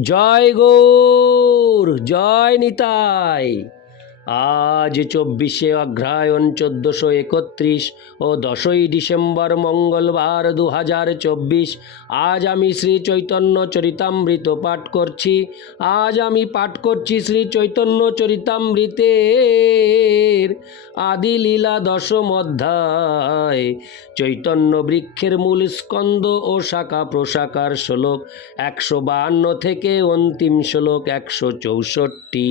জয় গৌর জয় নিতাই। আজ চব্বিশে অগ্রহায়ণ চোদ্দোশো একত্রিশ ও দশই ডিসেম্বর মঙ্গলবার দু হাজার চব্বিশ। আজ আমি শ্রী চৈতন্য চরিতামৃত পাঠ করছি। আজ আমি পাঠ করছি শ্রী চৈতন্য চরিতামৃতের আদি লীলা দশম অধ্যায়। চৈতন্য বৃক্ষের মূল স্কন্দ ও শাখা প্রশাখার শ্লোক একশো বাহান্ন থেকে অন্তিম শ্লোক একশো চৌষট্টি।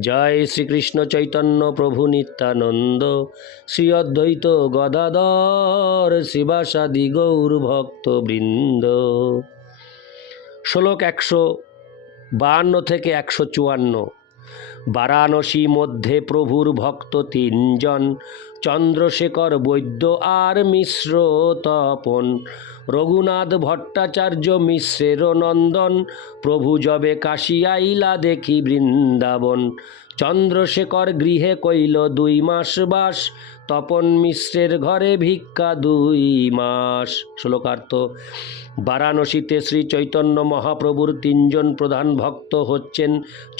জয় শ্রীকৃষ্ণ চৈতন্য প্রভু নিত্যানন্দ, শ্রী অদ্বৈত গদাধর শিবাসাদি গৌর ভক্ত বৃন্দ শ্লোক একশো বাহান্ন থেকে একশো চুয়ান্ন। বারাণসী মধ্যে প্রভুর ভক্ত তিনজন। চন্দ্রশেখর বৈদ্য আর মিশ্র তপন। রঘুনাথ ভট্টাচার্য মিশ্রের নন্দন। প্রভু যবে কাশিয়াইলা দেখি বৃন্দাবন। চন্দ্রশেখর গৃহে কইল দুই মাস বাস। তপন মিশ্রের ঘরে ভিক্ষা দুই মাস। শ্লোকার্থ, বারাণসীতে শ্রী চৈতন্য মহাপ্রভুর তিনজন প্রধান ভক্ত হচ্ছেন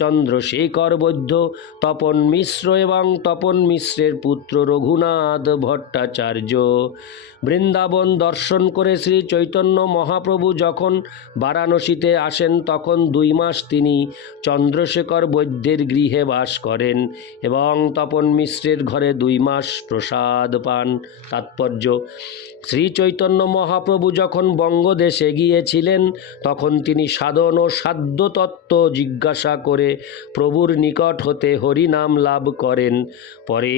চন্দ্রশেখর বৈদ্য, তপন মিশ্র এবং তপন মিশ্রের পুত্র রঘুনাথ ভট্টাচার্য। বৃন্দাবন দর্শন করে শ্রী চৈতন্য মহাপ্রভু যখন বারাণসীতে আসেন, তখন দুই মাস তিনি চন্দ্রশেখর বৈদ্যের গৃহে বাস করেন এবং তপন মিশ্রের ঘরে দুই মাস প্রসাদ পান। তাৎপর্য শ্রী চৈতন্য মহাপ্রভু যখন বঙ্গদেশে গিয়েছিলেন, তখন তিনি সাধন ও সাধ্যতত্ত্ব জিজ্ঞাসা করে প্রভুর নিকট হতে হরিনাম লাভ করেন। পরে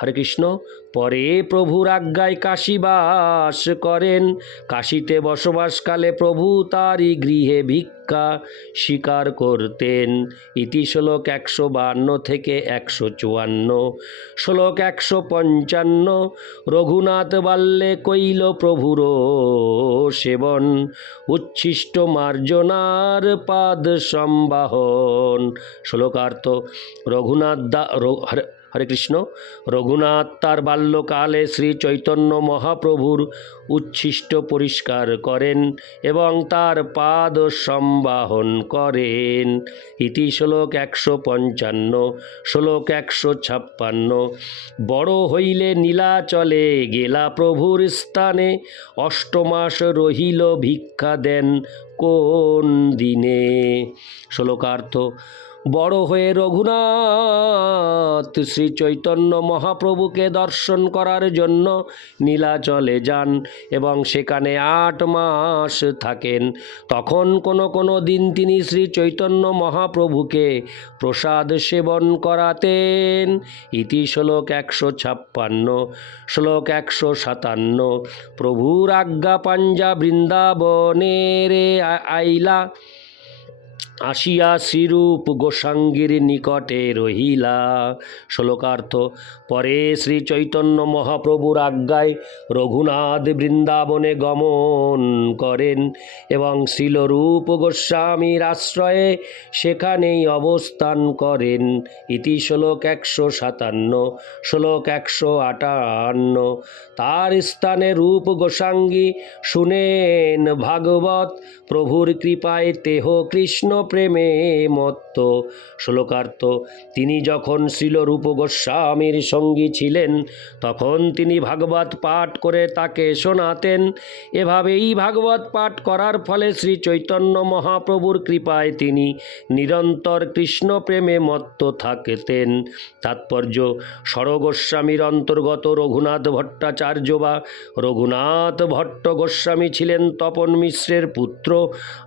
হরে কৃষ্ণ পরে প্রভুর আজ্ঞায় কাশীবাস করেন। কাশীতে বসবাসকালে প্রভু তারই গৃহে ভিক্ষা স্বীকার করতেন। ইতি শ্লোক একশো বান্ন থেকে একশো চুয়ান্ন। শ্লোক একশো পঞ্চান্ন, রঘুনাথ বাল্যে কইল প্রভুর সেবন। উচ্ছিষ্ট মার্জনার পাদ সম্বাহন। শ্লোকার্থ, রঘুনাথ দা হরে কৃষ্ণ। রঘুনাথ তার বাল্যকালে শ্রী চৈতন্য মহাপ্রভুর উচ্ছিষ্ট পরিষ্কার করেন এবং তার পাদ সম্বাহন করেন। ইতি শ্লোক একশো পঞ্চান্ন, শ্লোক একশো ছাপ্পান্ন। বড় হইলে নীলাচলে গেলা প্রভুর স্থানে। অষ্টমাস রহিল ভিক্ষা দেন কোন দিনে? শ্লোকার্থ বড় হয়ে রঘুনাথ শ্রী চৈতন্য মহাপ্রভুকে দর্শন করার জন্য নীলাচলে যান এবং সেখানে আট মাস থাকেন। তখন কোনো কোনো দিন তিনি শ্রী চৈতন্য মহাপ্রভুকে প্রসাদ সেবন করাতেন। ইতি শ্লোক একশো ছাপ্পান্ন, শ্লোক একশো সাতান্ন। প্রভুর আজ্ঞা পাঞ্জা বৃন্দাবনের আইলা আসিয়া শ্রীরূপ গোসাঙ্গীর নিকটে রহিলা। শ্লোকার্থ, পরে শ্রী চৈতন্য মহাপ্রভুর আজ্ঞায় রঘুনাথ বৃন্দাবনে গমন করেন এবং শিলরূপ গোস্বামীর আশ্রয়ে সেখানেই অবস্থান করেন। ইতি শ্লোক একশো সাতান্ন, শ্লোক একশো আটান্ন। তার স্থানে রূপ গোসাঙ্গী শুনেন, ভাগবত, প্রভুর কৃপায় তেহ কৃষ্ণ প্রেমে মত্ত শ্লোকার্থ, তিনি যখন শিলরূপ গোস্বামীর সঙ্গী ছিলেন, তখন তিনি ভাগবত পাঠ করে তাকে শোনাতেন। এভাবেই ভাগবত পাঠ করার ফলে শ্রী চৈতন্য মহাপ্রভুর কৃপায় তিনি নিরন্তর কৃষ্ণ প্রেমে মত্ত থাকতেন। তাৎপর্য সরগোস্বামীর অন্তর্গত রঘুনাথ ভট্টাচার্য বা রঘুনাথ ভট্ট গোস্বামী ছিলেন তপন মিশ্রের পুত্র।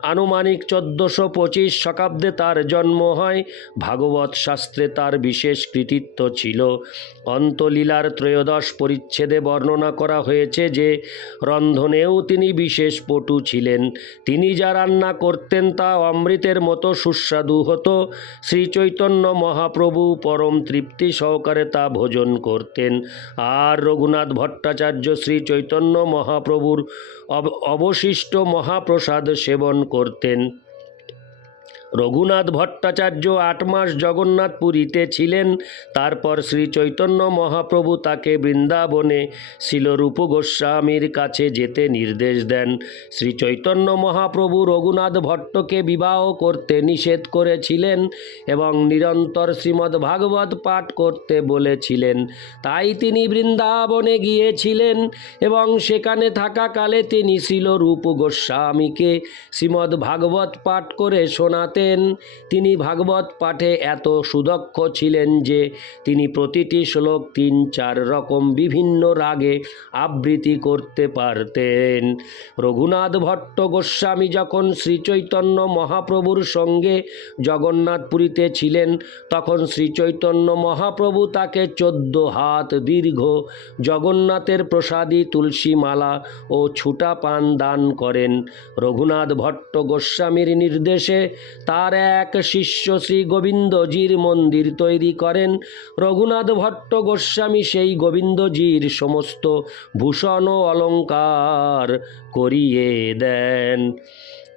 আনুমানিক চোদ্দশো পঁচিশ শতাব্দে তার জন্ম হয়, ভাগবত শাস্ত্রে তার বিশেষ কৃতিত্ব ছিল। অন্তলীলার ত্রয়োদশ পরিচ্ছেদে বর্ণনা করা হয়েছে যে, রন্ধনেও তিনি বিশেষ পটু ছিলেন। তিনি যা রান্না করতেন তা অমৃতের মতো সুস্বাদু হতো। শ্রীচৈতন্য মহাপ্রভু পরম তৃপ্তি সহকারে তা ভোজন করতেন। আর রঘুনাথ ভট্টাচার্য শ্রী চৈতন্য মহাপ্রভুর অব- অবশিষ্ট মহাপ্রসাদ সেবন করতেন। রঘুনাথ ভট্টাচার্য আট মাস জগন্নাথপুরীতে ছিলেন। তারপর শ্রী চৈতন্য মহাপ্রভু তাকে বৃন্দাবনে শিলরূপ গোস্বামীর কাছে যেতে নির্দেশ দেন। শ্রী চৈতন্য মহাপ্রভু রঘুনাথ ভট্টকে বিবাহ করতে নিষেধ করেছিলেন এবং নিরন্তর শ্রীমদ্ ভাগবত পাঠ করতে বলেছিলেন। তাই তিনি বৃন্দাবনে গিয়েছিলেন এবং সেখানে থাকাকালে তিনি শিলরূপ গোস্বামীকে শ্রীমদ্ ভাগবত পাঠ করে শোনাতেন তিনি ভাগবত পাঠে এত সুদক্ষ ছিলেন যে তিনি প্রতিটি শ্লোক তিন চার রকম বিভিন্ন রাগে আবৃত্তি করতে পারতেন। রঘুনাথ ভট্ট গোস্বামী যখন শ্রীচৈতন্য মহাপ্রভুর সঙ্গে জগন্নাথপুরীতে ছিলেন, তখন শ্রীচৈতন্য মহাপ্রভু তাকে চোদ্দ হাত দীর্ঘ জগন্নাথের প্রসাদী তুলসী মালা ও ছুটা পান দান করেন। রঘুনাথ ভট্ট গোস্বামীর নির্দেশে তার এক শিষ্য শ্রী গোবিন্দজির মন্দির তৈরি করেন। রঘুনাথ ভট্ট গোস্বামী সেই গোবিন্দজির সমস্ত ভূষণ ও অলঙ্কার করিয়ে দেন।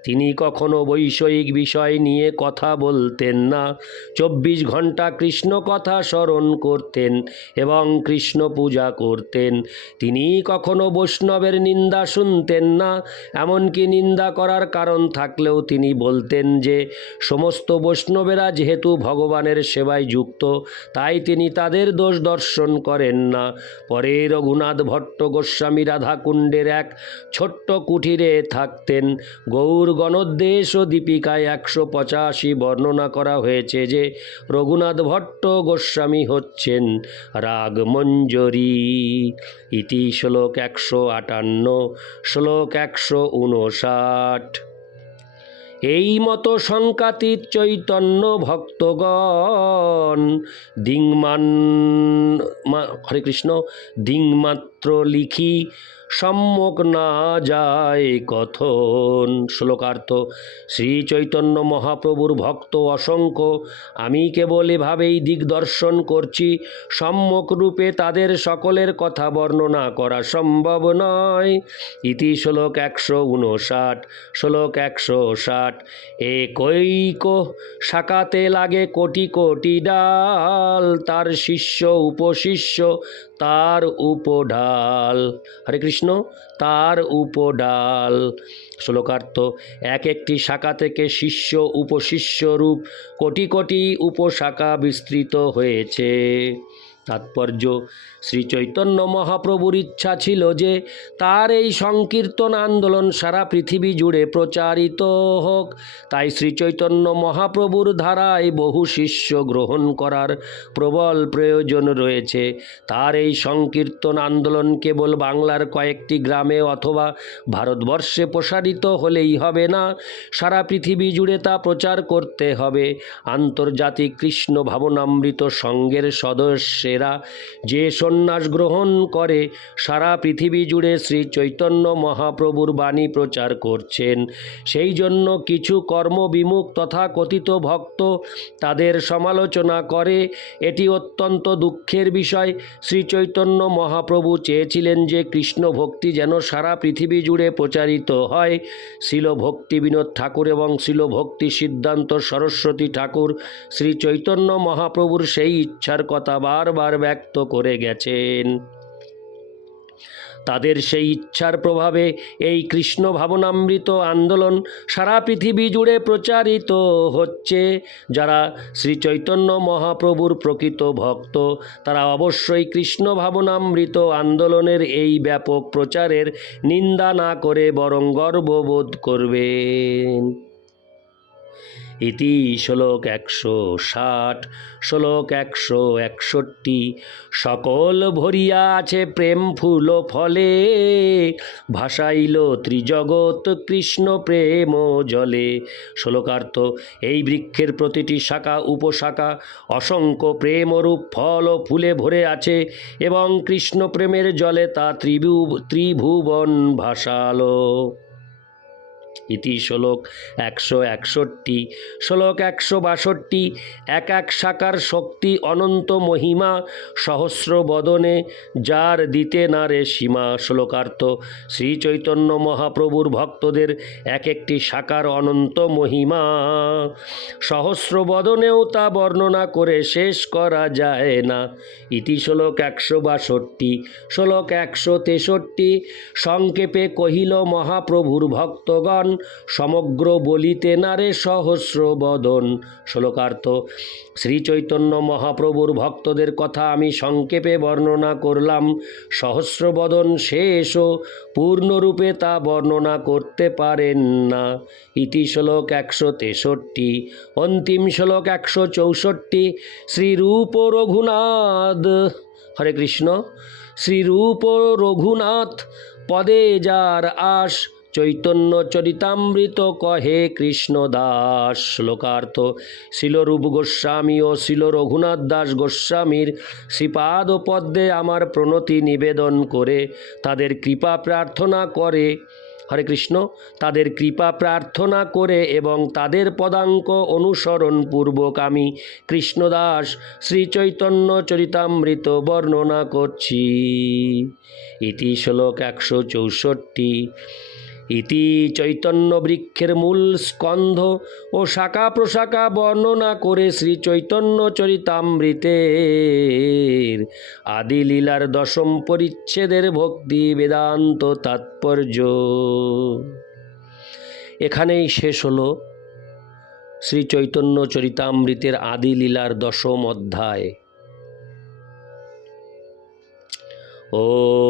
তিনি কখনো বৈষয়িক বিষয় নিয়ে কথা বলতেন না। চব্বিশ ঘণ্টা কৃষ্ণ কথা স্মরণ করতেন এবং কৃষ্ণ পূজা করতেন। তিনি কখনো বৈষ্ণবের নিন্দা শুনতেন না, এমনকি নিন্দা করার কারণ থাকলেও তিনি বলতেন যে, সমস্ত বৈষ্ণবেরা যেহেতু ভগবানের সেবায় যুক্ত, তাই তিনি তাদের দোষ দর্শন করেন না। পরে রঘুনাথ ভট্ট গোস্বামী রাধাকুণ্ডের এক ছোট্ট কুঠিরে থাকতেন। গৌর গণোদ্দেশ ও দীপিকায় একশো পঁচাশি বর্ণনা করা হয়েছে যে রঘুনাথ ভট্ট গোস্বামী হচ্ছেন রাগ রাগমঞ্জরি ইতি শ্লোক একশো আটান্ন, শ্লোক একশো উনষাট। এই মতো শঙ্কাতীত চৈতন্য ভক্তগণ দিংমান হরে কৃষ্ণ দিংমাত্র লিখি সম্যক না যায় কথন। শ্লোকার্থ শ্রী চৈতন্য মহাপ্রভুর ভক্ত অসংখ্য, আমি কেবল এভাবেই দিগদর্শন করছি সম্যক রূপে তাদের সকলের কথা বর্ণনা করা সম্ভব নয়। ইতি শ্লোক একশো উনষাট শ্লোক একশো ষাট একৈক শাখাতে লাগে কোটি কোটি ডাল, তার শিষ্য, উপশিষ্য তার উপডাল হরে কৃষ্ণ, তার উপডাল শ্লোকার্থ, এক একটি শাখা থেকে শিষ্য উপশিষ্যরূপ কোটি কোটি উপশাখা বিস্তৃত হয়েছে। তাৎপর্য। শ্রী চৈতন্য মহাপ্রভুর ইচ্ছা ছিল যে তার এই সংকীর্তন আন্দোলন সারা পৃথিবী জুড়ে প্রচারিত হোক। তাই শ্রী চৈতন্য মহাপ্রভুর ধারায় বহু শিষ্য গ্রহণ করার প্রবল প্রয়োজন রয়েছে। তার এই সংকীর্তন আন্দোলন কেবল বাংলার কয়েকটি গ্রামে অথবা ভারতবর্ষে প্রসারিত হলেই হবে না, সারা পৃথিবী জুড়ে তা প্রচার করতে হবে। আন্তর্জাতিক কৃষ্ণ ভাবনামৃত সংঘের সদস্যেরা যে সন্ন্যাস গ্রহণ করে, সারা পৃথিবী জুড়ে শ্রী চৈতন্য মহাপ্রভুর বাণী প্রচার করছেন। সেই জন্য কিছু কর্মবিমুখ তথা কথিত ভক্ত তাদের সমালোচনা করে। এটি অত্যন্ত দুঃখের বিষয়। শ্রী চৈতন্য মহাপ্রভু চেয়েছিলেন যে কৃষ্ণ ভক্তি যেন সারা পৃথিবী জুড়ে প্রচারিত হয়। শিল ভক্তি বিনোদ ঠাকুর এবং শিল ভক্তি সিদ্ধান্ত সরস্বতী ঠাকুর। শ্রী চৈতন্য মহাপ্রভুর সেই ইচ্ছার কথা বারবার ব্যক্ত করে গেছেন। তাদের সেই ইচ্ছার প্রভাবে এই কৃষ্ণ ভাবনামৃত আন্দোলন সারা পৃথিবী জুড়ে প্রচারিত হচ্ছে। যারা শ্রী চৈতন্য মহাপ্রভুর প্রকৃত ভক্ত, তারা অবশ্যই কৃষ্ণ ভাবনামৃত আন্দোলনের এই ব্যাপক প্রচারের নিন্দা না করে বরং গর্ববোধ করবেন। ইতি শ্লোক একশো ষাট, শ্লোক একশো একষট্টি। সকল ভরিয়া আছে প্রেম ফুল ফলে, ভাসাইল ত্রিজগৎ কৃষ্ণ প্রেম জলে। শ্লোকার্থ, এই বৃক্ষের প্রতিটি শাখা, উপশাখা, অসংখ্য প্রেমরূপ ফল ও ফুলে ভরে আছে এবং কৃষ্ণ প্রেমের জলে তা ত্রিভু, ত্রিভুবন ভাসালো। ইতি শ্লোক একশো একষট্টি। শ্লোক একশো বাষট্টি, এক এক শাখার শক্তি অনন্ত মহিমা, সহস্র বদনে যার দিতে না রে সীমা। শ্লোকার্থ শ্রী চৈতন্য মহাপ্রভুর ভক্তদের এক একটি শাখার অনন্ত মহিমা। সহস্র বদনেও তা বর্ণনা করে শেষ করা যায় না। ইতি শ্লোক একশো বাষট্টি, শ্লোক একশো তেষট্টি। সংক্ষেপে কহিল মহাপ্রভুর ভক্তগণ সমগ্র বলিতে নারে সহস্র বদন। শ্লোকার্থ শ্রী চৈতন্য মহাপ্রভুর ভক্তদের কথা আমি সংক্ষেপে বর্ণনা করলাম। সহস্র বদন শেষও পূর্ণরূপে তা বর্ণনা করতে পারেন না। ইতি শ্লোক একশো তেষট্টি, অন্তিম শ্লোক একশো চৌষট্টি, শ্রীরূপ রঘুনাথ। হরে কৃষ্ণ, শ্রীরূপ রঘুনাথ পদে যার আশ চৈতন্য চরিতামৃত কহে কৃষ্ণ দাস শ্লোকার্থ, শিলরূপ গোস্বামী ও শিল রঘুনাথ দাস গোস্বামীর শ্রীপাদ পদ্মে আমার প্রণতি নিবেদন করে তাদের কৃপা প্রার্থনা করে। হরে কৃষ্ণ, তাদের কৃপা প্রার্থনা করে এবং তাদের পদাঙ্ক অনুসরণ পূর্বক আমি কৃষ্ণদাস শ্রী চৈতন্য চরিতামৃত বর্ণনা করছি। ইতি শ্লোক একশো চৌষট্টি। ইতি চৈতন্য বৃক্ষের মূল স্কন্ধ ও শাখা প্রশাখা বর্ণনা করে শ্রী চৈতন্য চরিতামৃতের আদি লীলার দশম পরিচ্ছেদের ভক্তি বেদান্ত তাৎপর্য। এখানেই শেষ হলো শ্রী চৈতন্য চরিতামৃতের আদি লীলার দশম অধ্যায়। ওং